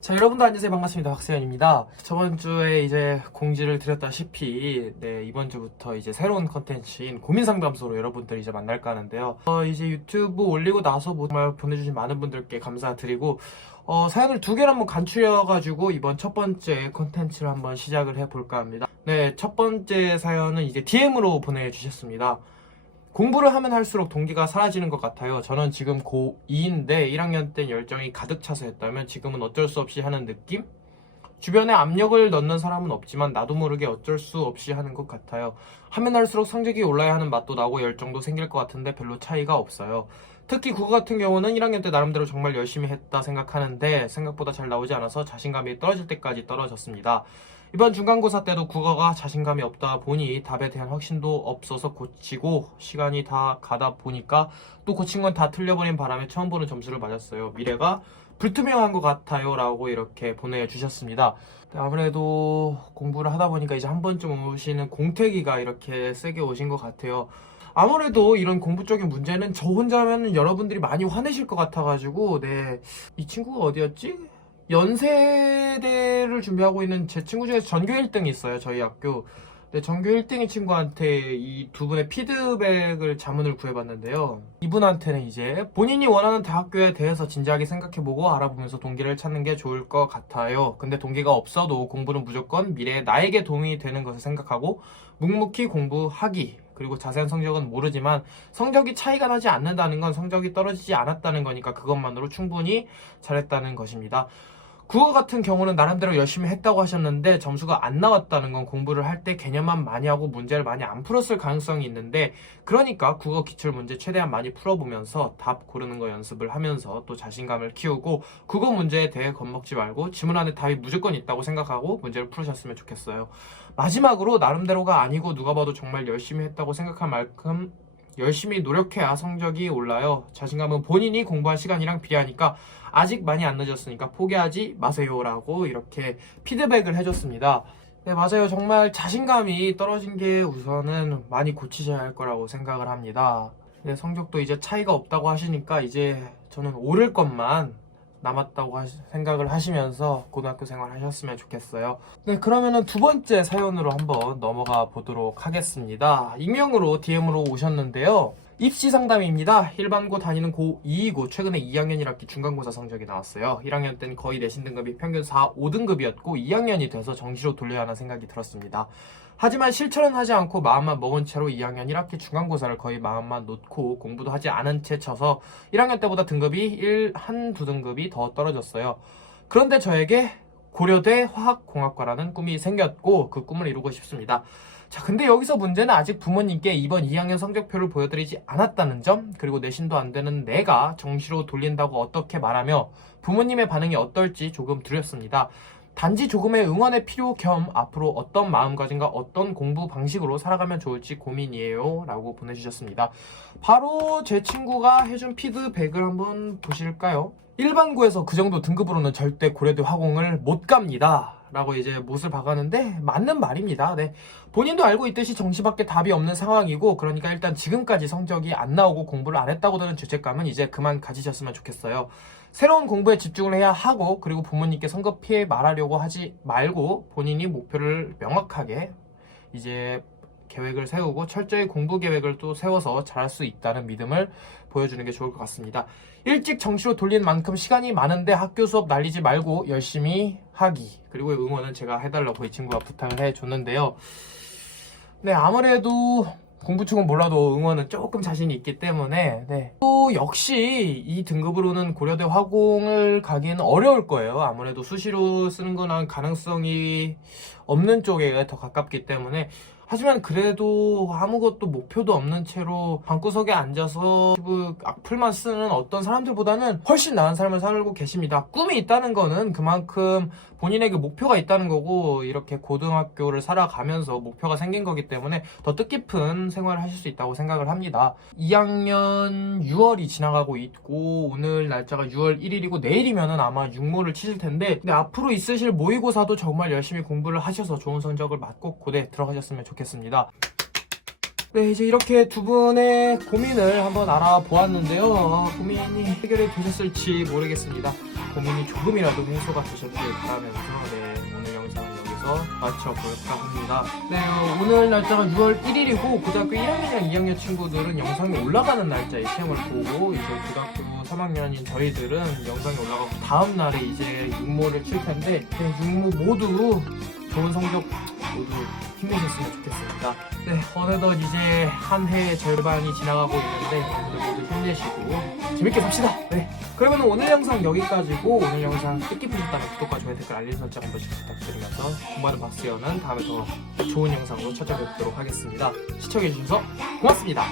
자, 여러분도 안녕하세요. 반갑습니다. 박세현입니다. 저번 주에 이제 공지를 드렸다시피, 이번 주부터 이제 새로운 컨텐츠인 고민 상담소로 여러분들 이제 만날까 하는데요. 이제 유튜브 올리고 나서 정말 보내주신 많은 분들께 감사드리고, 사연을 두 개를 한번 간추려가지고 이번 첫 번째 컨텐츠를 한번 시작을 해볼까 합니다. 네, 첫 번째 사연은 이제 DM으로 보내주셨습니다. 공부를 하면 할수록 동기가 사라지는 것 같아요. 저는 지금 고2인데 1학년 땐 열정이 가득 차서 했다면 지금은 어쩔 수 없이 하는 느낌? 주변에 압력을 넣는 사람은 없지만 나도 모르게 어쩔 수 없이 하는 것 같아요. 하면 할수록 성적이 올라야 하는 맛도 나고 열정도 생길 것 같은데 별로 차이가 없어요. 특히 국어 같은 경우는 1학년 때 나름대로 정말 열심히 했다 생각하는데 생각보다 잘 나오지 않아서 자신감이 떨어질 때까지 떨어졌습니다. 이번 중간고사 때도 국어가 자신감이 없다 보니 답에 대한 확신도 없어서 고치고 시간이 다 가다 보니까 또 고친 건 다 틀려버린 바람에 처음 보는 점수를 맞았어요. 미래가 불투명한 것 같아요 라고 이렇게 보내주셨습니다. 아무래도 공부를 하다 보니까 이제 한 번쯤 오시는 공태기가 이렇게 세게 오신 것 같아요. 아무래도 이런 공부적인 문제는 저 혼자 하면 여러분들이 많이 화내실 것 같아가지고 이 친구가 어디였지? 연세대를 준비하고 있는 제 친구 중에서 전교 1등이 있어요. 저희 학교. 전교 1등의 친구한테 이 두 분의 피드백을 자문을 구해봤는데요. 이분한테는 이제 본인이 원하는 대학교에 대해서 진지하게 생각해보고 알아보면서 동기를 찾는 게 좋을 것 같아요. 근데 동기가 없어도 공부는 무조건 미래에 나에게 도움이 되는 것을 생각하고 묵묵히 공부하기. 그리고 자세한 성적은 모르지만 성적이 차이가 나지 않는다는 건 성적이 떨어지지 않았다는 거니까 그것만으로 충분히 잘했다는 것입니다. 국어 같은 경우는 나름대로 열심히 했다고 하셨는데 점수가 안 나왔다는 건 공부를 할 때 개념만 많이 하고 문제를 많이 안 풀었을 가능성이 있는데, 그러니까 국어 기출 문제 최대한 많이 풀어보면서 답 고르는 거 연습을 하면서 또 자신감을 키우고 국어 문제에 대해 겁먹지 말고 지문 안에 답이 무조건 있다고 생각하고 문제를 풀으셨으면 좋겠어요. 마지막으로 나름대로가 아니고 누가 봐도 정말 열심히 했다고 생각할 만큼 열심히 노력해야 성적이 올라요. 자신감은 본인이 공부한 시간이랑 비례하니까 아직 많이 안 늦었으니까 포기하지 마세요 라고 이렇게 피드백을 해줬습니다. 네, 맞아요. 정말 자신감이 떨어진 게 우선은 많이 고치셔야 할 거라고 생각을 합니다. 네, 성적도 이제 차이가 없다고 하시니까 이제 저는 오를 것만 남았다고 생각을 하시면서 고등학교 생활 하셨으면 좋겠어요. 네, 그러면은 두 번째 사연으로 한번 넘어가 보도록 하겠습니다. 익명으로 DM으로 오셨는데요. 입시 상담입니다. 일반고 다니는 고2이고 최근에 2학년 1학기 중간고사 성적이 나왔어요. 1학년 땐 거의 내신 등급이 평균 4, 5등급이었고 2학년이 돼서 정시로 돌려야 하는 생각이 들었습니다. 하지만 실천은 하지 않고 마음만 먹은 채로 2학년 1학기 중간고사를 거의 마음만 놓고 공부도 하지 않은 채 쳐서 1학년 때보다 등급이 한두 등급이 더 떨어졌어요. 그런데 저에게 고려대 화학공학과라는 꿈이 생겼고 그 꿈을 이루고 싶습니다. 자, 근데 여기서 문제는 아직 부모님께 이번 2학년 성적표를 보여드리지 않았다는 점, 그리고 내신도 안 되는 내가 정시로 돌린다고 어떻게 말하며 부모님의 반응이 어떨지 조금 두렵습니다. 단지 조금의 응원의 필요 겸 앞으로 어떤 마음가짐과 어떤 공부 방식으로 살아가면 좋을지 고민이에요 라고 보내주셨습니다. 바로 제 친구가 해준 피드백을 한번 보실까요? 일반고에서 그 정도 등급으로는 절대 고려대 화공을 못 갑니다 라고 이제 못을 박았는데 맞는 말입니다. 네, 본인도 알고 있듯이 정시밖에 답이 없는 상황이고, 그러니까 일단 지금까지 성적이 안 나오고 공부를 안 했다고 드는 죄책감은 이제 그만 가지셨으면 좋겠어요. 새로운 공부에 집중을 해야 하고, 그리고 부모님께 성급히 말하려고 하지 말고 본인이 목표를 명확하게 이제 계획을 세우고 철저히 공부 계획을 또 세워서 잘할 수 있다는 믿음을 보여주는 게 좋을 것 같습니다. 일찍 정시로 돌린 만큼 시간이 많은데 학교 수업 날리지 말고 열심히 하기, 그리고 응원은 제가 해달라고 이 친구가 부탁을 해줬는데요. 네, 아무래도 공부 쪽은 몰라도 응원은 조금 자신이 있기 때문에 또 역시 이 등급으로는 고려대 화공을 가기는 어려울 거예요. 아무래도 수시로 쓰는 거나 가능성이 없는 쪽에 더 가깝기 때문에. 하지만 그래도 아무것도 목표도 없는 채로 방구석에 앉아서 악플만 쓰는 어떤 사람들보다는 훨씬 나은 삶을 살고 계십니다. 꿈이 있다는 거는 그만큼 본인에게 목표가 있다는 거고, 이렇게 고등학교를 살아가면서 목표가 생긴 거기 때문에 더 뜻깊은 생활을 하실 수 있다고 생각을 합니다. 2학년 6월이 지나가고 있고 오늘 날짜가 6월 1일이고 내일이면은 아마 육모를 치실 텐데, 근데 앞으로 있으실 모의고사도 정말 열심히 공부를 하셔서 좋은 성적을 맞고 고대 들어가셨으면 좋겠습니다. 네, 이제 이렇게 두 분의 고민을 한번 알아보았는데요. 고민이 해결이 되셨을지 모르겠습니다. 고민이 조금이라도 해소가 되셨길 바라면서 오늘 영상은 여기서 마쳐볼까 합니다. 오늘 날짜가 6월 1일이고 고등학교 1학년이랑 2학년 친구들은 영상이 올라가는 날짜에 시험을 보고 이제 고등학교 3학년인 저희들은 영상이 올라가고 다음 날에 이제 육모를 칠 텐데 육모 모두 좋은 성적 모두 힘내셨으면 좋겠습니다. 어느덧 이제 한 해 절반이 지나가고 있는데 여러분들 모두 힘내시고 재밌게 삽시다. 그러면 오늘 영상 여기까지고 오늘 영상 뜻깊으셨다면 구독과 좋아요 댓글 알림 설정 한 번씩 부탁드리면서 공부하는 박수연은 다음에 더 좋은 영상으로 찾아뵙도록 하겠습니다. 시청해주셔서 고맙습니다.